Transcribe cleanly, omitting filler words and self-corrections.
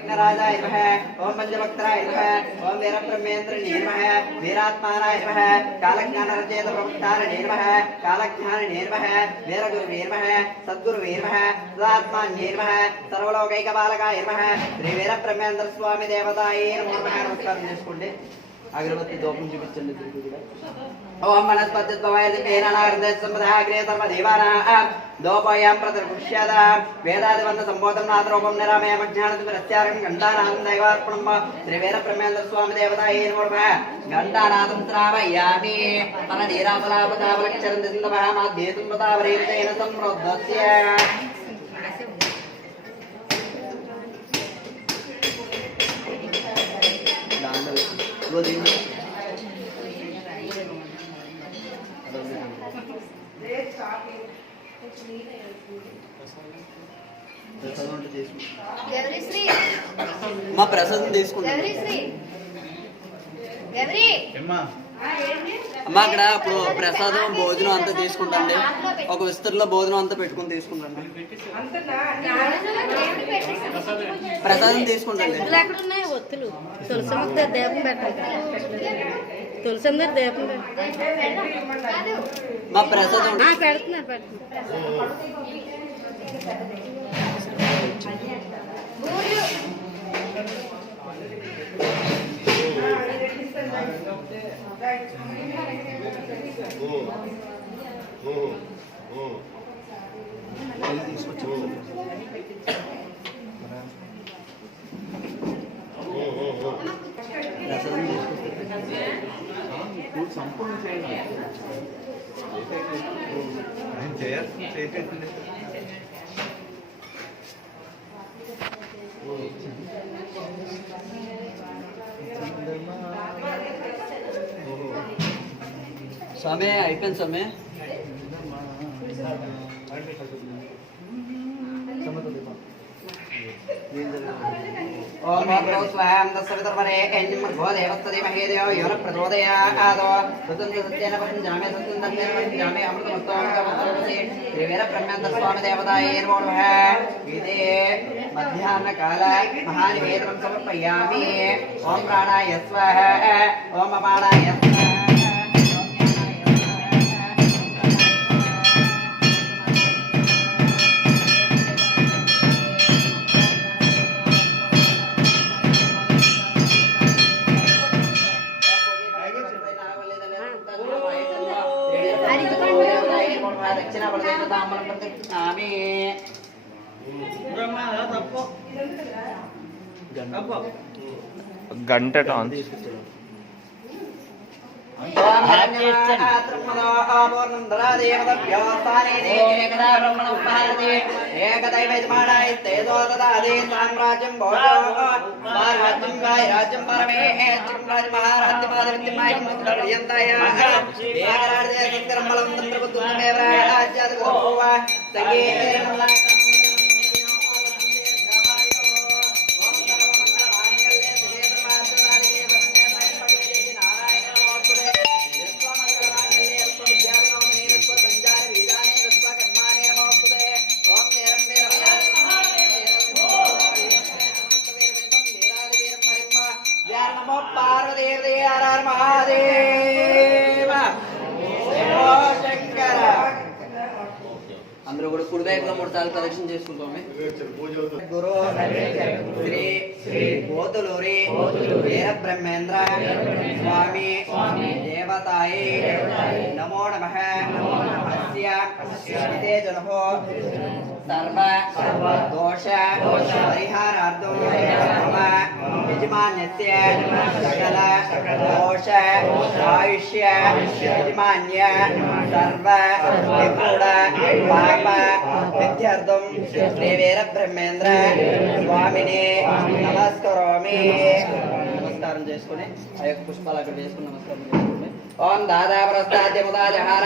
विघ्नराजाय नमः ओम पंचवक्त्राय नमः ओम वीरब्रह्मेन्द्रणे नमः वीरात्मानाय नमः कालज्ञानरचेत प्रमुक्तारणे नमः कालज्ञानने नमः वीरगुरुवे नमः सद्गुरुवे नमः सदात्मान्ये नमः सर्वलोकैकपालकाय नमः श्री वीरब्रह्मेन्द्र स्वामी देवताये नमः नमस्कारं చేసుకోండి अगरबत्ती दोपम చూపించండి ओम वनस्पति दोपयां प्रदर्शयद वेदादिवन्न संबोधन नादरूपम निरामय मज्ञानति प्रत्यारं घंटानादं दैवार्पणं श्री वीरब्रह्मेन्द्र स्वामी देवताये नमः घंटानादं श्रावयामि तन नीरामलापदावलक्षरं दिन्दवः माध्येतुं पदावरेतेन संरोद्धस्य మా ప్రసాదం తీసుకుంటాం అమ్మా అక్కడ అప్పుడు ప్రసాదం భోజనం అంతా తీసుకుంటండి ఒక విస్తరలో భోజనం అంతా పెట్టుకుని తీసుకుంటండి ప్రసాదం తీసుకుంటండి తులసందరు దీపం మా ప్రసాదం పెడుతున్నారు సంపూర్ణ समय ऐकन समय ओम भगवतो स्वाहा तस्सवितर्पणे एन्निमर्भो देवस्तदे महेदेव योर प्रचोदयात् सुतं सत्येन पंचामे सत्यं तन्मेन पंचामे अमृतमस्तोमकवत्सरसे श्रीवीरब्रह्मेन्द्र स्वामी देवताये नमो नमः गीते मध्याह्नकाल महानिवेदनं समर्पयामि ओम प्राणाय स्वाहा ओम अपानाय स्वाहा दक्षिण प्रदेशताम्बरं प्रतिष्ठामि गंट टॉन అందరూ కూడా కుడివైపుగా 3 సార్లు ప్రదక్షిణ చేసుకుంటామే గురు శ్రీ శ్రీ పోతులూరి వీరబ్రహ్మేంద్ర స్వామి దేవతాయే నమో నమః అస్య శ్రీతే జనహో సర్వ దోష పరిహారార్థం మమ యజమాన్యస్య సకల దోష ఆయుష్య యజమాన్య సర్వ విపుడ పాప విద్యార్థం శ్రీ వీరబ్రహ్మేంద్ర స్వామిని నమస్కరోమి నమస్కారం చేసుకుని ఆ యొక్క పుష్పాలు అక్కడ వేసుకుని నమస్కారం చేసుకుని ఓం దాదా ప్రస్తాద్యముదా జహార